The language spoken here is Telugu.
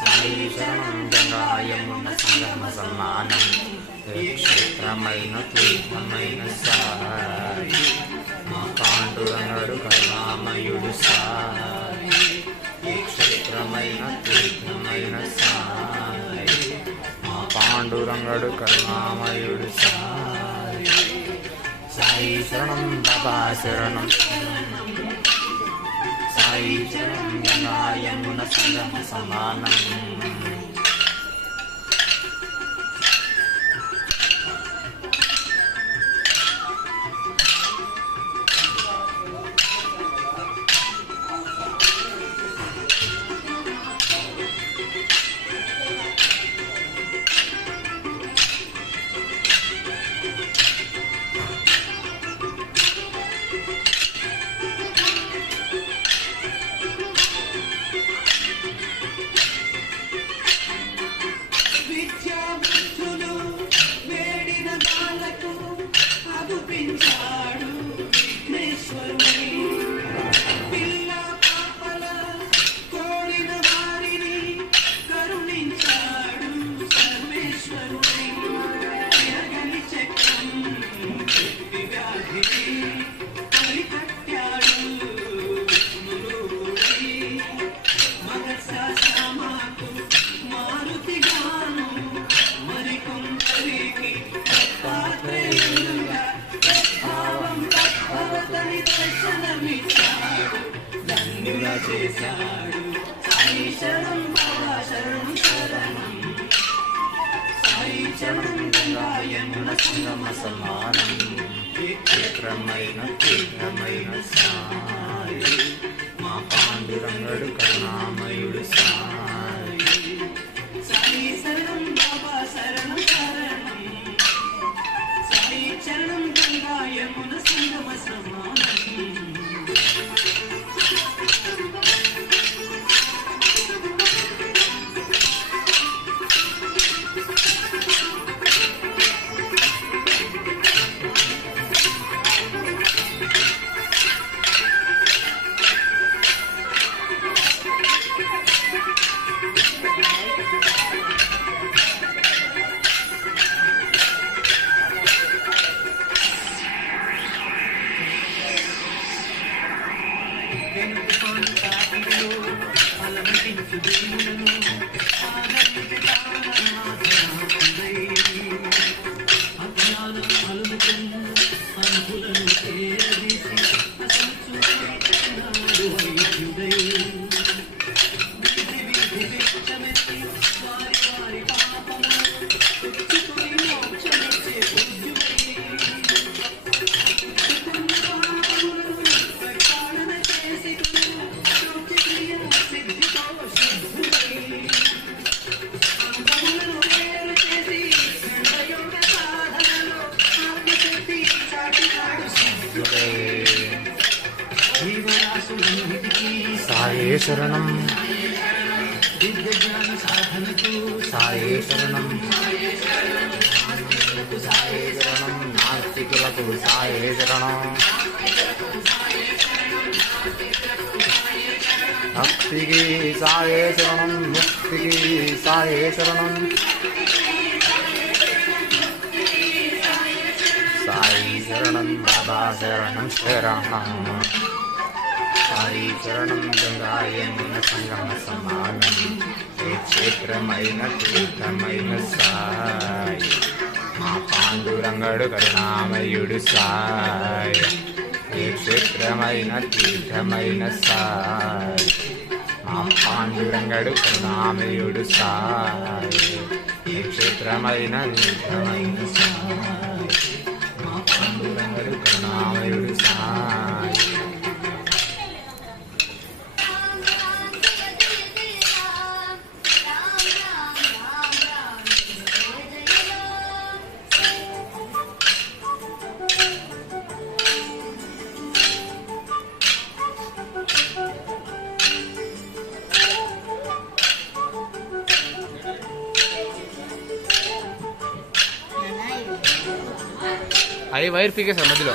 సాయి శరణం గంగా యమున సంగమ సమానం క్షేత్రమైన తీర్థమైన సాయి మా పాండురంగడు కరుణామయుడు సాయి క్షేత్రమైన తీర్థమైన సాయి మా పాండురంగడు కరుణామయుడు సాయి సాయి శరణం బాబా శరణం సాయి శరణం గంగా యమున సంగమ సమానం చేశాడు సాయి శరణం బాబా శరణం శరణం సాయి శరణం గంగా యమున సంగమ సమానం క్షేత్రమైన తీర్థమైన సాయి మా పాండురంగడు కరుణామయుడు సాయి సాయి శరణం బాబా శరణం శరణం సాయి శరణం గంగా యమున సంగమ సమానం సాయి శరణం సాయి శరణం సాయి శరణం నాస్తికులకు సాయి శరణం భక్తికి సాయి శరణం ముక్తికి సాయి శరణం సాయి శరణం బాబా శరణం శరణం సాయి శరణం గంగా యమున సంగమ సమానం క్షేత్రమైన తీర్థమైన సాయి మా పాండురంగడు కరుణామయుడు సాయి క్షేత్రమైన తీర్థమైన సాయి మా పాండురంగడు కరుణామయుడు సాయి క్షేత్రమైన తీర్థమైన సాయి మా పాండురంగడు కరుణామయుడు సాయి అవి వైర్ పీకేసారు మధ్యలో.